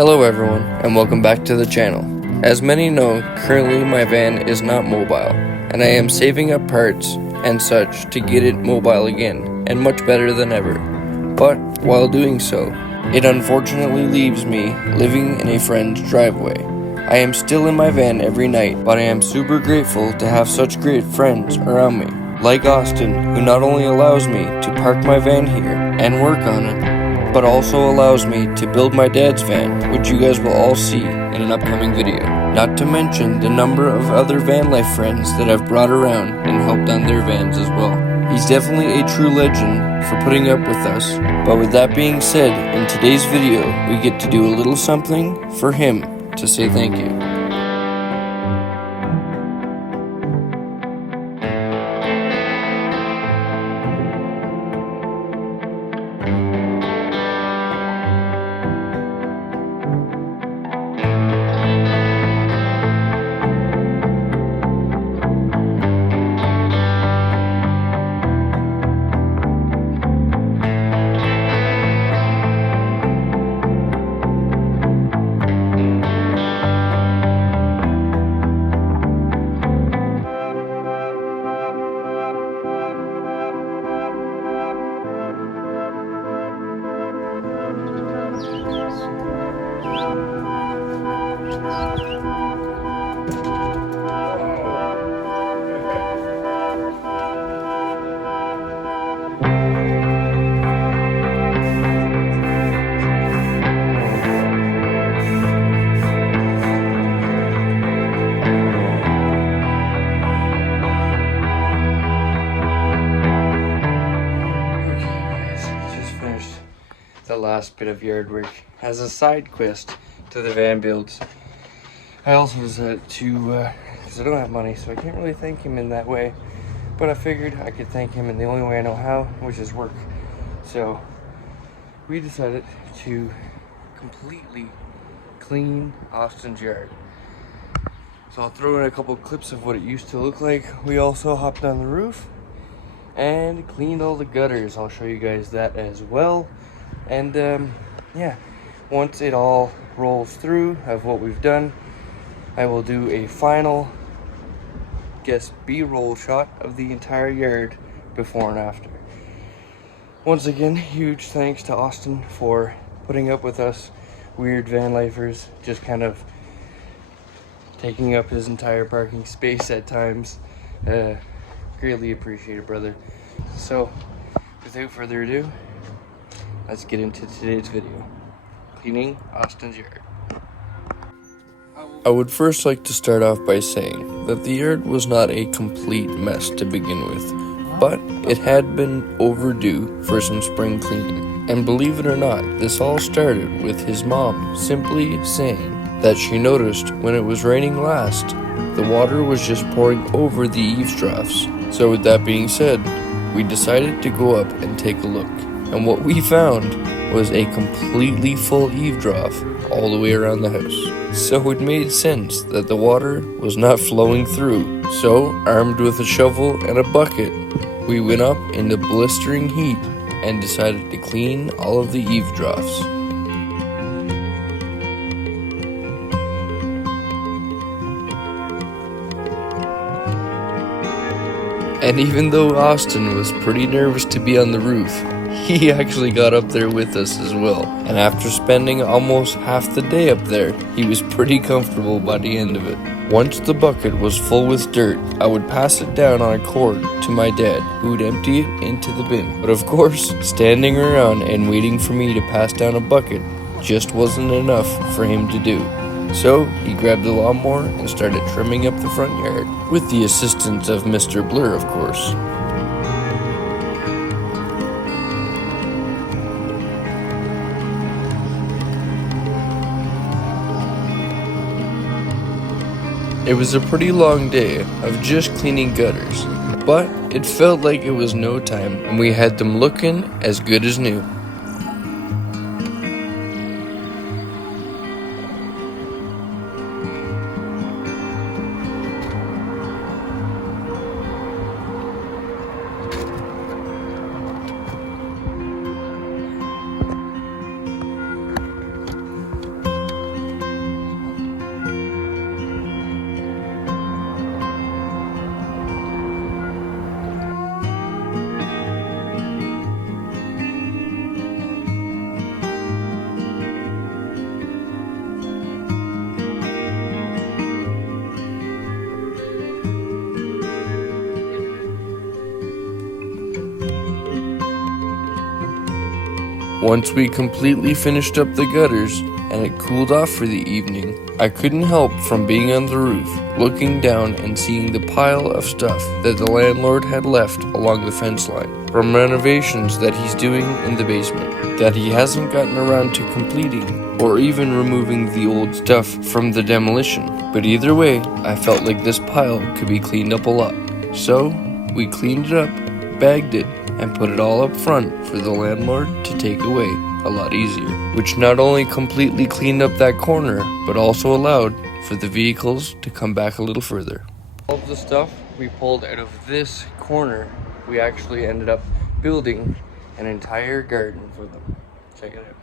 Hello everyone, and welcome back to the channel. As many know, currently my van is not mobile, and I am saving up parts and such to get it mobile again, and much better than ever. But while doing so, it unfortunately leaves me living in a friend's driveway. I am still in my van every night, but I am super grateful to have such great friends around me, like Austin, who not only allows me to park my van here and work on it, but also allows me to build my dad's van, which you guys will all see in an upcoming video. Not to mention the number of other Vanlife friends that I've brought around and helped on their vans as well. He's definitely a true legend for putting up with us. But with that being said, in today's video, we get to do a little something for him to say thank you. The last bit of yard work as a side quest to the van builds. I also decided to, because I don't have money, so I can't really thank him in that way, but I figured I could thank him in the only way I know how, which is work. So we decided to completely clean Austin's yard. So I'll throw in a couple clips of what it used to look like. We also hopped on the roof and cleaned all the gutters. I'll show you guys that as well. And yeah, once it all rolls through of what we've done, I will do a final, B-roll shot of the entire yard before and after. Once again, huge thanks to Austin for putting up with us weird van lifers, just kind of taking up his entire parking space at times. Greatly appreciate it, brother. So, without further ado, let's get into today's video. Cleaning Austin's yard. I would first like to start off by saying that the yard was not a complete mess to begin with, but it had been overdue for some spring cleaning. And believe it or not, this all started with his mom simply saying that she noticed when it was raining last, the water was just pouring over the eaves troughs. So with that being said, we decided to go up and take a look. And what we found was a completely full eave trough all the way around the house. So it made sense that the water was not flowing through. So, armed with a shovel and a bucket, we went up in the blistering heat and decided to clean all of the eave troughs. And even though Austin was pretty nervous to be on the roof, he actually got up there with us as well. And after spending almost half the day up there, he was pretty comfortable by the end of it. Once the bucket was full with dirt, I would pass it down on a cord to my dad, who would empty it into the bin. But of course, standing around and waiting for me to pass down a bucket just wasn't enough for him to do. So he grabbed the lawnmower and started trimming up the front yard, with the assistance of Mr. Blur, of course. It was a pretty long day of just cleaning gutters, but it felt like it was no time, and we had them looking as good as new. Once we completely finished up the gutters and it cooled off for the evening, I couldn't help from being on the roof, looking down and seeing the pile of stuff that the landlord had left along the fence line from renovations that he's doing in the basement that he hasn't gotten around to completing or even removing the old stuff from the demolition. But either way, I felt like this pile could be cleaned up a lot. So we cleaned it up, bagged it, and put it all up front for the landlord to take away a lot easier, which not only completely cleaned up that corner, but also allowed for the vehicles to come back a little further. All of the stuff we pulled out of this corner, we actually ended up building an entire garden for them. Check it out.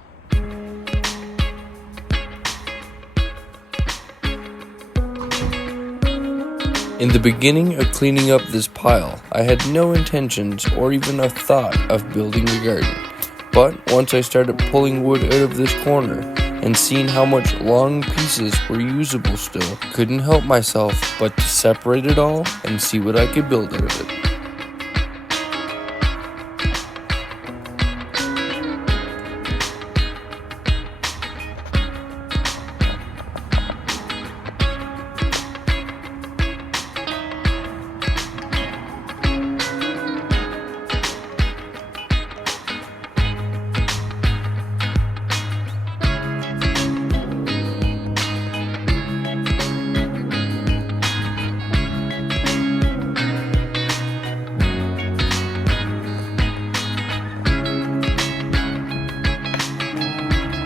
In the beginning of cleaning up this pile, I had no intentions or even a thought of building a garden. But once I started pulling wood out of this corner and seeing how much long pieces were usable still, couldn't help myself but to separate it all and see what I could build out of it.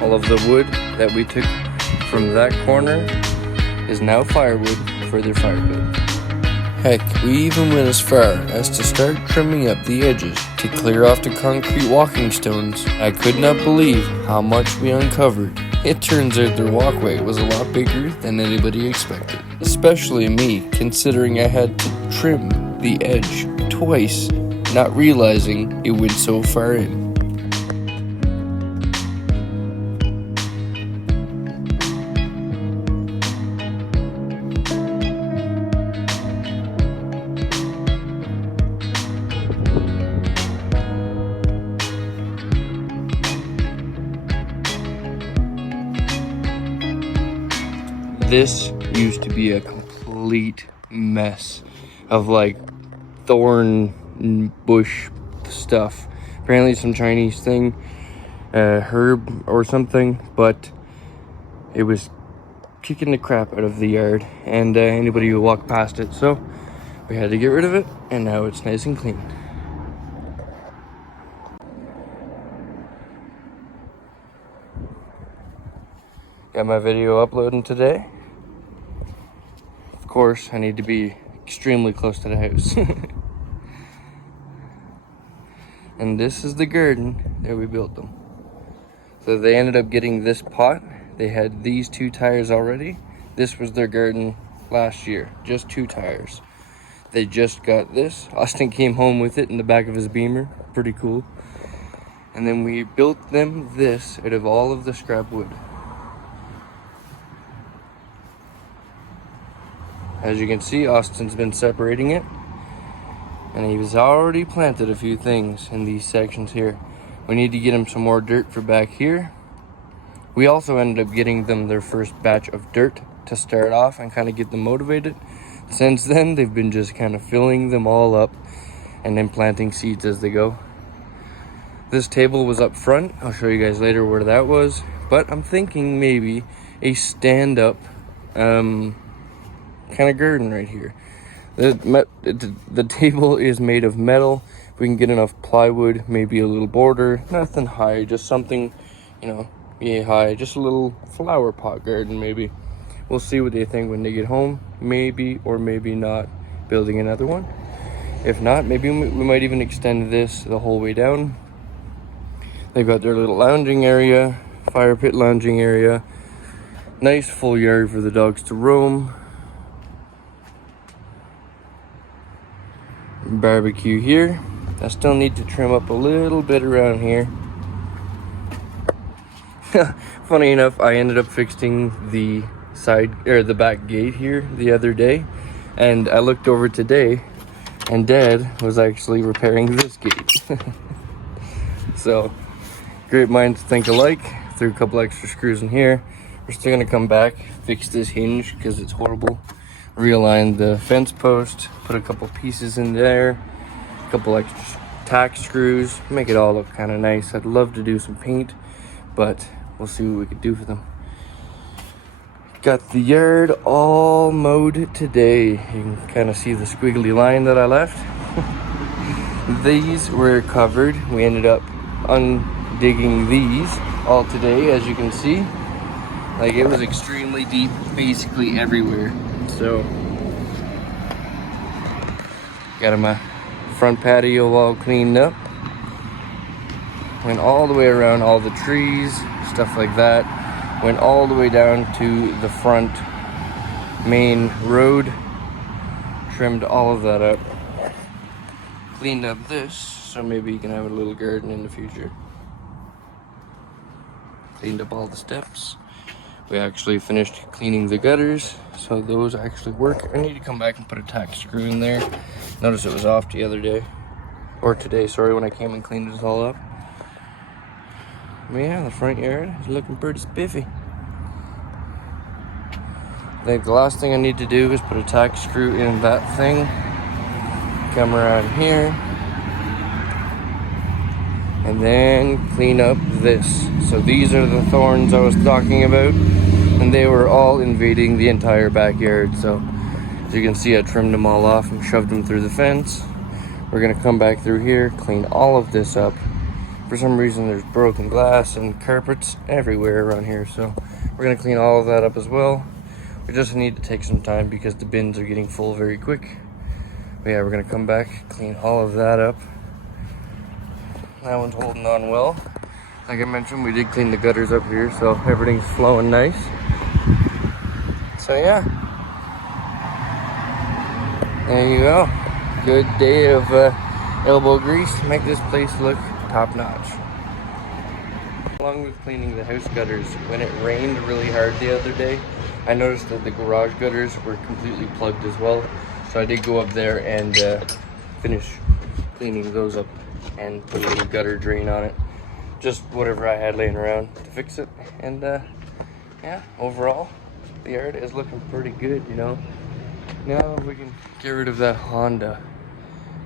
All of the wood that we took from that corner is now firewood for their fire pit. Heck, we even went as far as to start trimming up the edges to clear off the concrete walking stones. I could not believe how much we uncovered. It turns out their walkway was a lot bigger than anybody expected, especially me, considering I had to trim the edge twice, not realizing it went so far in. This used to be a complete mess of like thorn bush stuff. Apparently some Chinese thing, herb or something, but it was kicking the crap out of the yard and anybody who walked past it. So we had to get rid of it and now it's nice and clean. Got my video uploading today. Of course, I need to be extremely close to the house. And this is the garden that we built them. So they ended up getting this pot. They had these 2 tires already. This was their garden last year, just 2 tires. They just got this. Austin came home with it in the back of his Beamer. Pretty cool. And then we built them this out of all of the scrap wood. As you can see, Austin's been separating it, and he's already planted a few things in these sections here. We need to get him some more dirt for back here. We also ended up getting them their first batch of dirt to start off and kind of get them motivated. Since then, they've been just kind of filling them all up and then planting seeds as they go. This table was up front. I'll show you guys later where that was, but I'm thinking maybe a stand-up kind of garden right here. The table is made of metal. If we can get enough plywood, maybe a little border, nothing high, just something, you know, yay high, just a little flower pot garden maybe. We'll see what they think when they get home. Maybe or maybe not building another one. If not, maybe we might even extend this the whole way down. They've got their little lounging area, fire pit lounging area, nice full yard for the dogs to roam. Barbecue here. I still need to trim up a little bit around here. Funny enough, I ended up fixing the side or the back gate here the other day, and I looked over today and Dad was actually repairing this gate. So great minds think alike. Threw a couple extra screws in here. We're still gonna come back, fix this hinge because it's horrible. Realign the fence post, put a couple pieces in there, a couple extra tack screws, make it all look kind of nice. I'd love to do some paint, but we'll see what we could do for them. Got the yard all mowed today. You can kind of see the squiggly line that I left. These were covered. We ended up undigging these all today, as you can see. Like, it was extremely deep, basically everywhere. So, got my front patio all cleaned up. Went all the way around all the trees, stuff like that. Went all the way down to the front main road. Trimmed all of that up. Cleaned up this, so maybe you can have a little garden in the future. Cleaned up all the steps. We actually finished cleaning the gutters, so those actually work. I need to come back and put a tack screw in there. Notice it was off the other day, or today, sorry, when I came and cleaned it all up. But yeah, the front yard is looking pretty spiffy. I think the last thing I need to do is put a tack screw in that thing. Come around here. And then clean up this. So these are the thorns I was talking about. And they were all invading the entire backyard. So as you can see, I trimmed them all off and shoved them through the fence. We're gonna come back through here, clean all of this up. For some reason, there's broken glass and carpets everywhere around here. So we're gonna clean all of that up as well. We just need to take some time because the bins are getting full very quick. But yeah, we're gonna come back, clean all of that up. That one's holding on well. Like I mentioned, we did clean the gutters up here, so everything's flowing nice. So yeah, there you go. Good day of elbow grease to make this place look top notch. Along with cleaning the house gutters, when it rained really hard the other day, I noticed that the garage gutters were completely plugged as well. So I did go up there and finish cleaning those up and put a little gutter drain on it. Just whatever I had laying around to fix it. And yeah, overall, the yard is looking pretty good, you know. Now we can get rid of that Honda.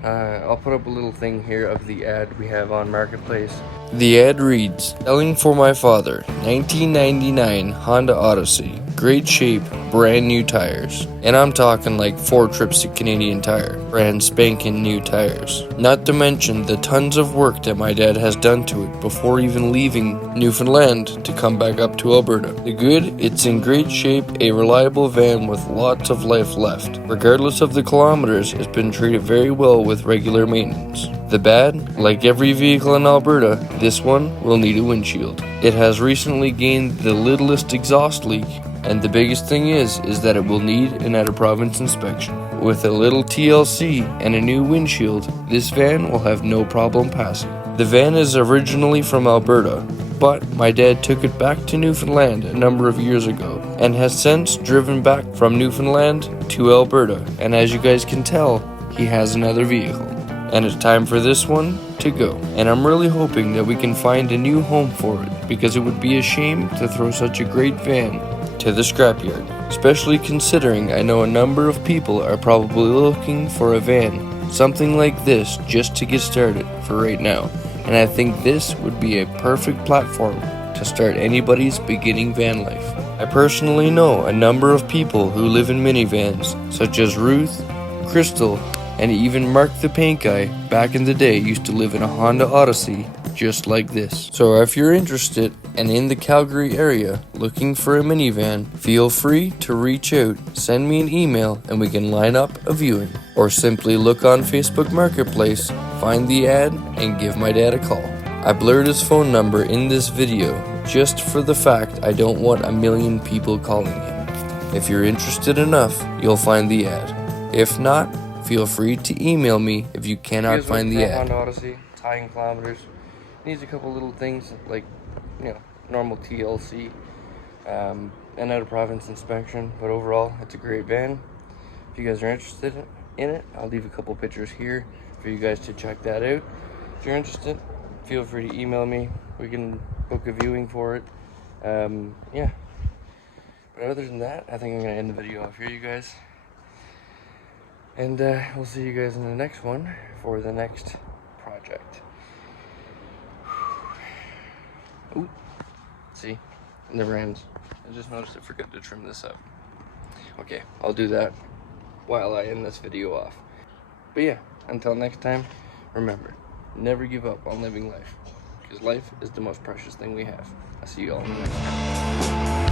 I'll put up a little thing here of the ad we have on Marketplace. The ad reads, selling for my father, 1999 Honda Odyssey, great shape, brand new tires. And I'm talking like 4 trips to Canadian Tire, brand spanking new tires. Not to mention the tons of work that my dad has done to it before even leaving Newfoundland to come back up to Alberta. The good, it's in great shape, a reliable van with lots of life left. Regardless of the kilometers, it's been treated very well with regular maintenance. The bad, like every vehicle in Alberta, this one will need a windshield. It has recently gained the littlest exhaust leak, and the biggest thing is that it will need an out-of-province inspection. With a little TLC and a new windshield, this van will have no problem passing. The van is originally from Alberta, but my dad took it back to Newfoundland a number of years ago, and has since driven back from Newfoundland to Alberta, and as you guys can tell, he has another vehicle. And it's time for this one to go. And I'm really hoping that we can find a new home for it, because it would be a shame to throw such a great van to the scrapyard. Especially considering I know a number of people are probably looking for a van, something like this, just to get started for right now. And I think this would be a perfect platform to start anybody's beginning van life. I personally know a number of people who live in minivans, such as Ruth, Crystal, and even Mark the paint guy back in the day used to live in a Honda Odyssey just like this. So if you're interested and in the Calgary area looking for a minivan, feel free to reach out, send me an email, and we can line up a viewing. Or simply look on Facebook Marketplace, find the ad, and give my dad a call. I blurred his phone number in this video just for the fact I don't want a million people calling him. If you're interested enough, you'll find the ad. If not, feel free to email me if you cannot find the ad. Honda Odyssey, tying kilometers. Needs a couple little things like, you know, normal TLC, and out of province inspection. But overall, it's a great van. If you guys are interested in it, I'll leave a couple pictures here for you guys to check that out. If you're interested, feel free to email me. we can book a viewing for it. Yeah. But other than that, I think I'm gonna end the video off here, you guys. And we'll see you guys in the next one for the next project. Ooh, see, it never ends. I just noticed I forgot to trim this up. Okay, I'll do that while I end this video off. But yeah, until next time, remember, never give up on living life, because life is the most precious thing we have. I'll see you all in the next time.